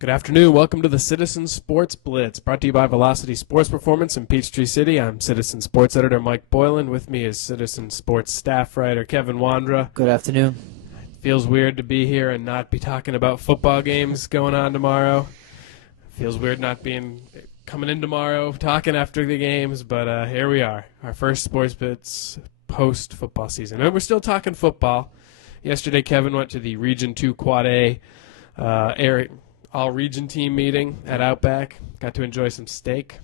Good afternoon. Welcome to the Citizen Sports Blitz, brought to you by Velocity Sports Performance in Peachtree City. I'm Citizen Sports Editor Mike Boylan. With me is Citizen Sports staff writer Kevin Wandra. Good afternoon. Feels weird to be here and not be talking about football games going on tomorrow. Feels weird not coming in tomorrow, talking after the games, but here we are, our first Sports Blitz post-football season. And we're still talking football. Yesterday, Kevin went to the Region 2 Quad A area all-region team meeting at Outback. Got to enjoy some steak.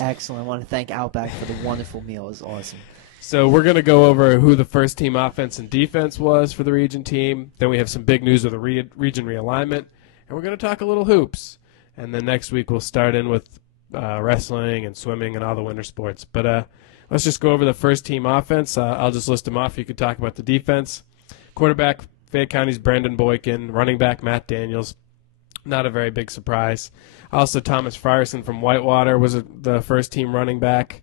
Excellent. I want to thank Outback for the wonderful meal. It was awesome. So we're going to go over who the first team offense and defense was for the region team. Then we have some big news of the region realignment. And we're going to talk a little hoops. And then next week we'll start in with wrestling and swimming and all the winter sports. But let's just go over the first team offense. I'll just list them off. You could talk about the defense. Quarterback, Fayette County's Brandon Boykin. Running back, Matt Daniels. Not a very big surprise. Also, Thomas Frierson from Whitewater was the first-team running back.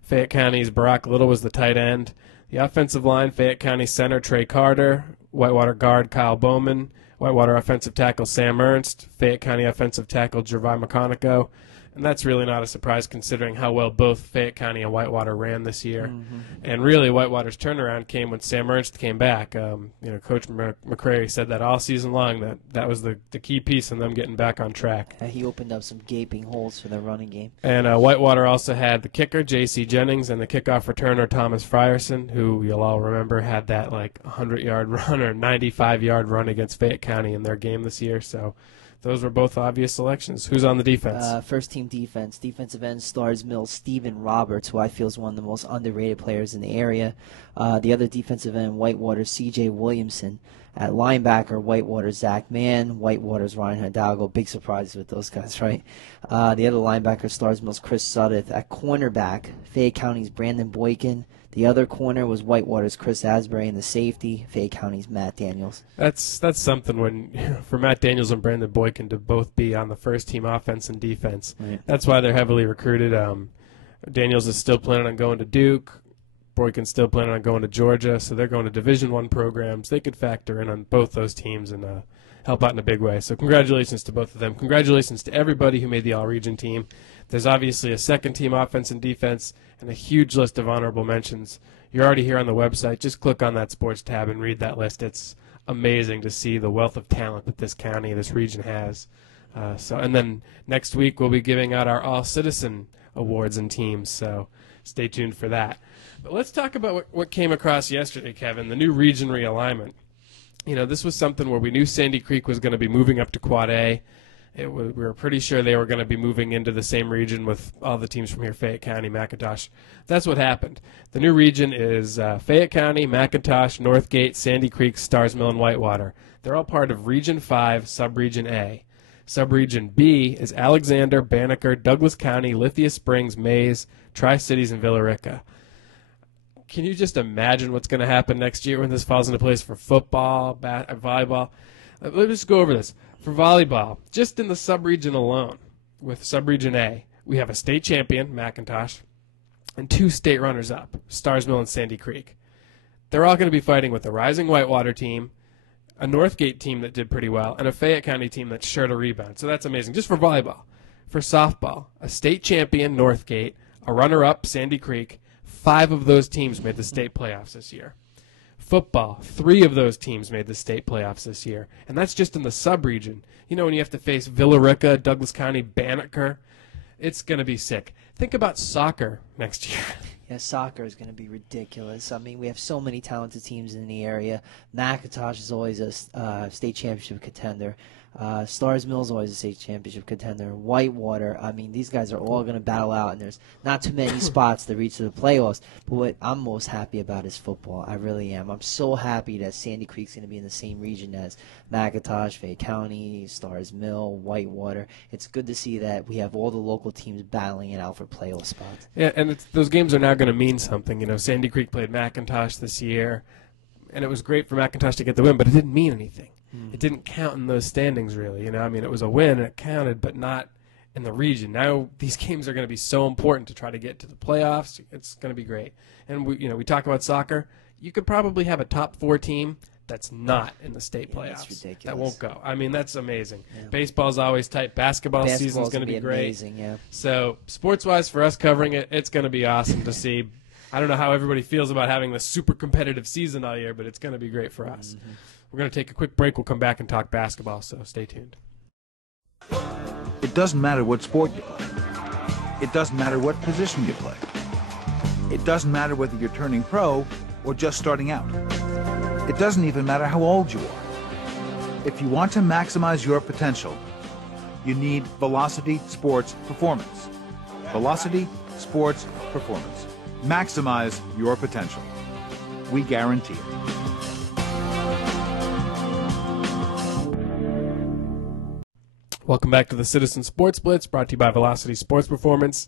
Fayette County's Barack Little was the tight end. The offensive line, Fayette County center Trey Carter, Whitewater guard Kyle Bowman, Whitewater offensive tackle Sam Ernst, Fayette County offensive tackle Gervais McConico. And that's really not a surprise considering how well both Fayette County and Whitewater ran this year. Mm-hmm. And really, Whitewater's turnaround came when Sam Ernst came back. Coach McCrary said that all season long, that was the key piece in them getting back on track. He opened up some gaping holes for the running game. And Whitewater also had the kicker, J.C. Jennings, and the kickoff returner, Thomas Frierson, who you'll all remember had that 100-yard run or 95-yard run against Fayette County in their game this year. So those were both obvious selections. Who's on the defense? First team defense. Defensive end Stars Mills Stephen Roberts, who I feel is one of the most underrated players in the area. The other defensive end, Whitewater C.J. Williamson. At linebacker, Whitewater Zach Mann. Whitewater's Ryan Hidalgo. Big surprise with those guys, right? The other linebacker, Stars Mills Chris Suddeth. At cornerback, Fayette County's Brandon Boykin. The other corner was Whitewater's Chris Asbury, and the safety, Fayette County's Matt Daniels. That's something for Matt Daniels and Brandon Boykin to both be on the first team offense and defense. Right. That's why they're heavily recruited. Daniels is still planning on going to Duke. Boykin's still planning on going to Georgia, so they're going to Division I programs. They could factor in on both those teams and help out in a big way. So congratulations to both of them. Congratulations to everybody who made the all-region team. There's obviously a second-team offense and defense and a huge list of honorable mentions. You're already here on the website. Just click on that sports tab and read that list. It's amazing to see the wealth of talent that this county and this region has. And then next week we'll be giving out our All-Citizen awards and teams, so stay tuned for that. But let's talk about what came across yesterday, Kevin, the new region realignment. This was something where we knew Sandy Creek was going to be moving up to Quad A. We were pretty sure they were going to be moving into the same region with all the teams from here, Fayette County, McIntosh. That's what happened. The new region is Fayette County, McIntosh, Northgate, Sandy Creek, Stars Mill, and Whitewater. They're all part of Region 5, Subregion A. Subregion B is Alexander, Banneker, Douglas County, Lithia Springs, Mays, Tri-Cities, and Villa Rica. Can you just imagine what's going to happen next year when this falls into place for football, volleyball? Let's just go over this. For volleyball, just in the subregion alone, with subregion A, we have a state champion, McIntosh, and 2 state runners-up, Stars Mill and Sandy Creek. They're all going to be fighting with a rising Whitewater team, a Northgate team that did pretty well, and a Fayette County team that's sure to rebound. So that's amazing. Just for volleyball. For softball, a state champion, Northgate, a runner-up, Sandy Creek. 5 of those teams made the state playoffs this year. Football, 3 of those teams made the state playoffs this year, and that's just in the sub-region. When you have to face Villa Rica, Douglas County, Banneker, it's going to be sick. Think about soccer next year. Yeah, soccer is going to be ridiculous. I mean, we have so many talented teams in the area. McIntosh is always a state championship contender. Stars Mill is always a state championship contender. Whitewater, I mean, these guys are all going to battle out, and there's not too many spots to reach to the playoffs. But what I'm most happy about is football. I really am. I'm so happy that Sandy Creek's going to be in the same region as McIntosh, Fayette County, Stars Mill, Whitewater. It's good to see that we have all the local teams battling it out for playoff spots. Yeah, and those games are now going to mean something. Sandy Creek played McIntosh this year, and it was great for McIntosh to get the win, but it didn't mean anything. It didn't count in those standings, really. It was a win, and it counted, but not in the region. Now these games are going to be so important to try to get to the playoffs. It's going to be great. And we talk about soccer. You could probably have a top 4 team that's not in the state playoffs. That's ridiculous. That won't go. I mean, that's amazing. Yeah. Baseball's always tight. Basketball season's going to be great. Amazing, yeah. So sports-wise, for us covering it, it's going to be awesome to see. I don't know how everybody feels about having this super competitive season all year, but it's going to be great for us. Mm-hmm. We're going to take a quick break. We'll come back and talk basketball, so stay tuned. It doesn't matter what sport you play. It doesn't matter what position you play. It doesn't matter whether you're turning pro or just starting out. It doesn't even matter how old you are. If you want to maximize your potential, you need Velocity Sports Performance. Velocity Sports Performance. Maximize your potential. We guarantee it. Welcome back to the Citizen Sports Blitz, brought to you by Velocity Sports Performance.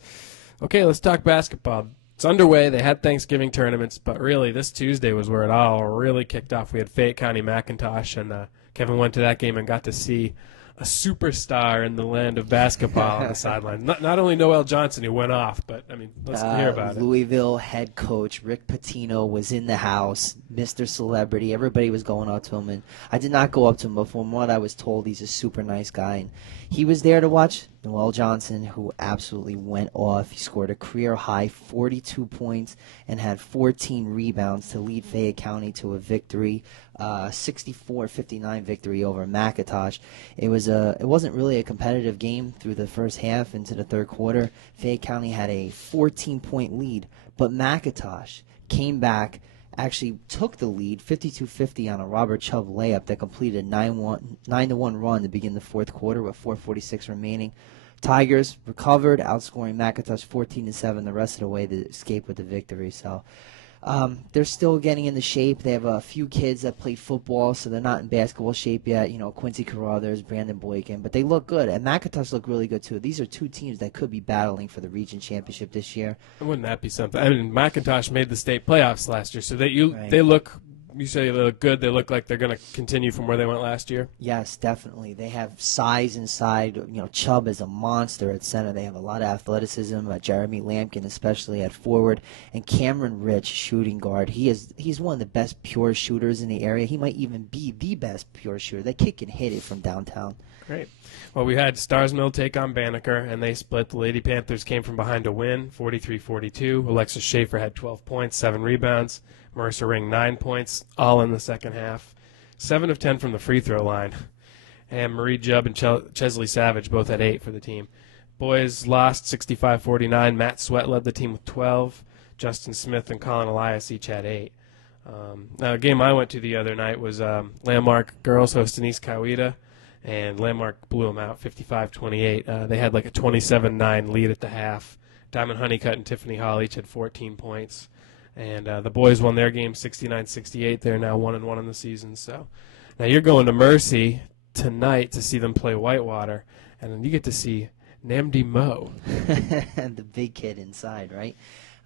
Okay, let's talk basketball. It's underway. They had Thanksgiving tournaments, but really this Tuesday was where it all really kicked off. We had Fayette County McIntosh, and Kevin went to that game and got to see a superstar in the land of basketball on the sideline. Not only Noel Johnson, who went off, but, I mean, let's hear about it. Louisville head coach Rick Pitino was in the house, Mr. Celebrity. Everybody was going up to him, and I did not go up to him, but from what I was told, he's a super nice guy. And he was there to watch Noel Johnson, who absolutely went off. He scored a career-high 42 points and had 14 rebounds to lead Fayette County to a victory, 64-59 victory over McIntosh. It wasn't really a competitive game through the first half into the third quarter. Fayette County had a 14-point lead, but McIntosh came back, actually took the lead 52-50 on a Robert Chubb layup that completed a 9-1 run to begin the fourth quarter with 4:46 remaining. Tigers recovered, outscoring McIntosh 14-7 the rest of the way to escape with the victory. So they're still getting into shape. They have a few kids that play football, so they're not in basketball shape yet. You know, Quincy Carruthers, Brandon Boykin, but they look good. And McIntosh look really good, too. These are two teams that could be battling for the region championship this year. Wouldn't that be something? I mean, McIntosh made the state playoffs last year, so they look. You say they look good. They look like they're going to continue from where they went last year. Yes, definitely. They have size inside. You know, Chubb is a monster at center. They have a lot of athleticism. Jeremy Lampkin, especially at forward, and Cameron Rich, shooting guard. He's one of the best pure shooters in the area. He might even be the best pure shooter. That kid can hit it from downtown. Great. Well, we had Stars Mill take on Banneker, and they split. The Lady Panthers came from behind to win, 43-42. Alexis Schaefer had 12 points, 7 rebounds. Marissa Ring, 9 points, all in the second half. 7 of 10 from the free throw line. And Marie Jubb and Chesley Savage both had 8 for the team. Boys lost 65-49. Matt Sweat led the team with 12. Justin Smith and Colin Elias each had 8. Now, a game I went to the other night was Landmark girls hosting East Coweta, and Landmark blew them out 55-28. They had like a 27-9 lead at the half. Diamond Honeycutt and Tiffany Hall each had 14 points. And the boys won their game 69-68. They're now 1-1 in the season. So now you're going to Mercy tonight to see them play Whitewater, and then you get to see Namdi Moe. The big kid inside, right?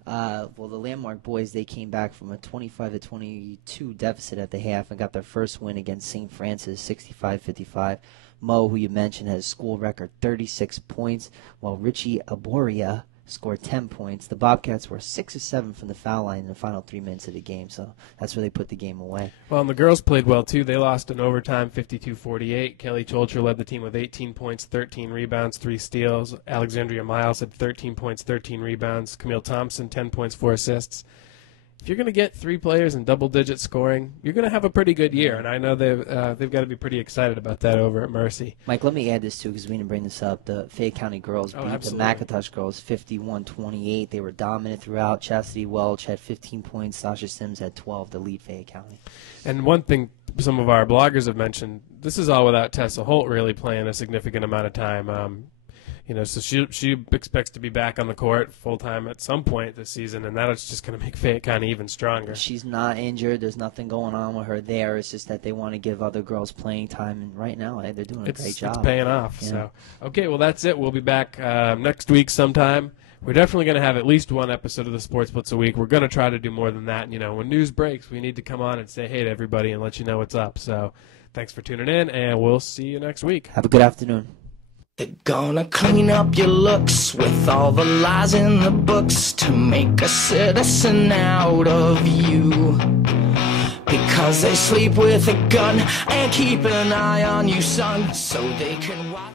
Well, the Landmark boys, they came back from a 25-22 deficit at the half and got their first win against St. Francis, 65-55. Moe, who you mentioned, has school record 36 points, while Richie Aboria scored 10 points. The Bobcats were 6 of 7 from the foul line in the final 3 minutes of the game, so that's where they put the game away. Well, and the girls played well, too. They lost in overtime 52-48. Kelly Cholcher led the team with 18 points, 13 rebounds, 3 steals. Alexandria Miles had 13 points, 13 rebounds. Camille Thompson, 10 points, 4 assists. If you're going to get 3 players in double-digit scoring, you're going to have a pretty good year, and I know they've got to be pretty excited about that over at Mercy. Mike, let me add this, too, because we didn't bring this up. The Fayette County girls beat the McIntosh girls 51-28. They were dominant throughout. Chastity Welch had 15 points. Sasha Sims had 12 to lead Fayette County. And one thing some of our bloggers have mentioned, this is all without Tessa Holt really playing a significant amount of time. So she expects to be back on the court full-time at some point this season, and that's just going to make Fayette County even stronger. She's not injured. There's nothing going on with her there. It's just that they want to give other girls playing time, and right now they're doing a great job. It's paying off. Yeah. So, okay, well, that's it. We'll be back next week sometime. We're definitely going to have at least one episode of the Sports Blitz a week. We're going to try to do more than that. When news breaks, we need to come on and say hey to everybody and let you know what's up. So thanks for tuning in, and we'll see you next week. Have a good afternoon. They're gonna clean up your looks with all the lies in the books to make a citizen out of you. because they sleep with a gun and keep an eye on you, son, so they can watch.